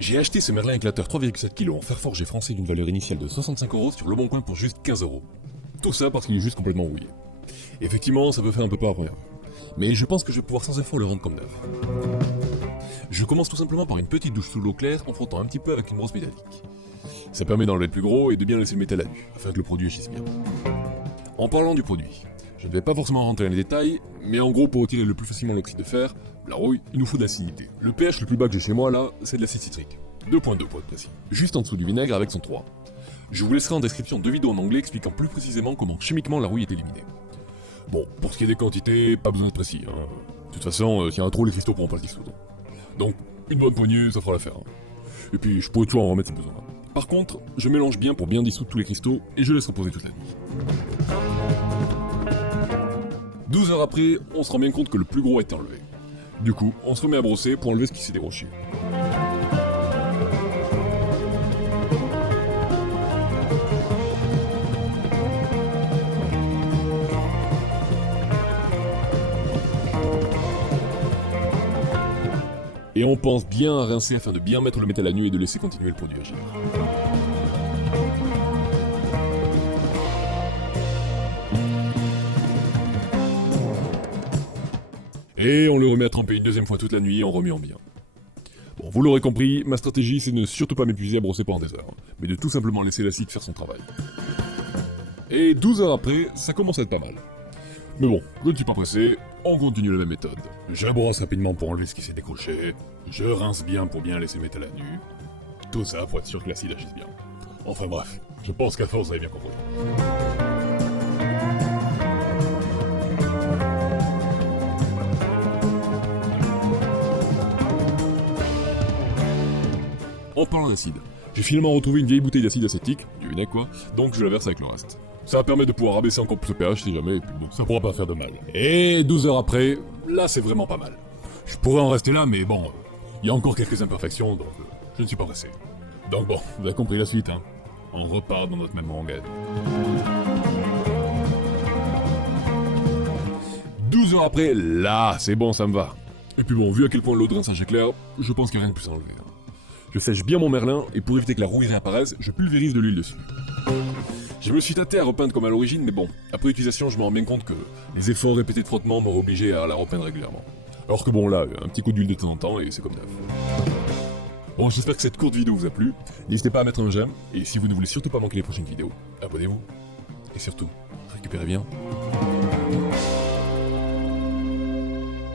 J'ai acheté ce Merlin éclateur 3,7 kg en fer forgé français d'une valeur initiale de 65€ sur Le Bon Coin pour juste 15€. Tout ça parce qu'il est juste complètement rouillé. Effectivement, ça peut faire un peu peur à première vue. Mais je pense que je vais pouvoir sans effort le rendre comme neuf. Je commence tout simplement par une petite douche sous l'eau claire en frottant un petit peu avec une brosse métallique. Ça permet d'enlever le plus gros et de bien laisser le métal à nu, afin que le produit agisse bien. En parlant du produit, je ne vais pas forcément rentrer dans les détails, mais en gros pour retirer le plus facilement l'oxyde de fer, la rouille, il nous faut de l'acidité. Le pH le plus bas que j'ai chez moi là, c'est de l'acide citrique. 2.2 pour être précis. Juste en dessous du vinaigre avec son 3. Je vous laisserai en description 2 vidéos en anglais expliquant plus précisément comment chimiquement la rouille est éliminée. Bon, pour ce qui est des quantités, pas besoin de précis. Hein. De toute façon, s'il y a un trou, les cristaux pourront pas le dissoudre. Donc, une bonne poignée, ça fera l'affaire. Hein. Et puis, je pourrais toujours en remettre si besoin. Par contre, je mélange bien pour bien dissoudre tous les cristaux et je laisse reposer toute la nuit. 12 heures après, on se rend bien compte que le plus gros a été enlevé. Du coup, on se remet à brosser pour enlever ce qui s'est déroché. Et on pense bien à rincer afin de bien mettre le métal à nu et de laisser continuer le produit à agir. Et on le remet à tremper une deuxième fois toute la nuit en remuant bien. Bon, vous l'aurez compris, ma stratégie c'est de ne surtout pas m'épuiser à brosser pendant des heures, mais de tout simplement laisser l'acide faire son travail. Et 12 heures après, ça commence à être pas mal. Mais bon, je ne suis pas pressé, on continue la même méthode. Je brosse rapidement pour enlever ce qui s'est décroché, je rince bien pour bien laisser le métal à nu, tout ça pour être sûr que l'acide agisse bien. Enfin bref, je pense qu'à force vous avez bien compris. En parlant d'acide, j'ai finalement retrouvé une vieille bouteille d'acide acétique, du vinaigre quoi, donc je la verse avec le reste. Ça va permettre de pouvoir abaisser encore plus le pH si jamais, et puis bon, ça pourra pas faire de mal. Et 12 heures après, là c'est vraiment pas mal. Je pourrais en rester là, mais bon, il y a encore quelques imperfections, donc je ne suis pas pressé. Donc bon, vous avez compris la suite, hein. On repart dans notre même rengaine. 12 heures après, là c'est bon, ça me va. Et puis bon, vu à quel point l'eau de rinçage est claire, je pense qu'il n'y a rien de plus à enlever. Hein. Je sèche bien mon Merlin, et pour éviter que la rouille réapparaisse, je pulvérise de l'huile dessus. Je me suis tâté à repeindre comme à l'origine, mais bon, après l'utilisation, je me rends bien compte que les efforts répétés de frottement m'auraient obligé à la repeindre régulièrement. Alors que bon là, un petit coup d'huile de temps en temps, et c'est comme neuf. Bon, j'espère que cette courte vidéo vous a plu, n'hésitez pas à mettre un j'aime, et si vous ne voulez surtout pas manquer les prochaines vidéos, abonnez-vous, et surtout, récupérez bien.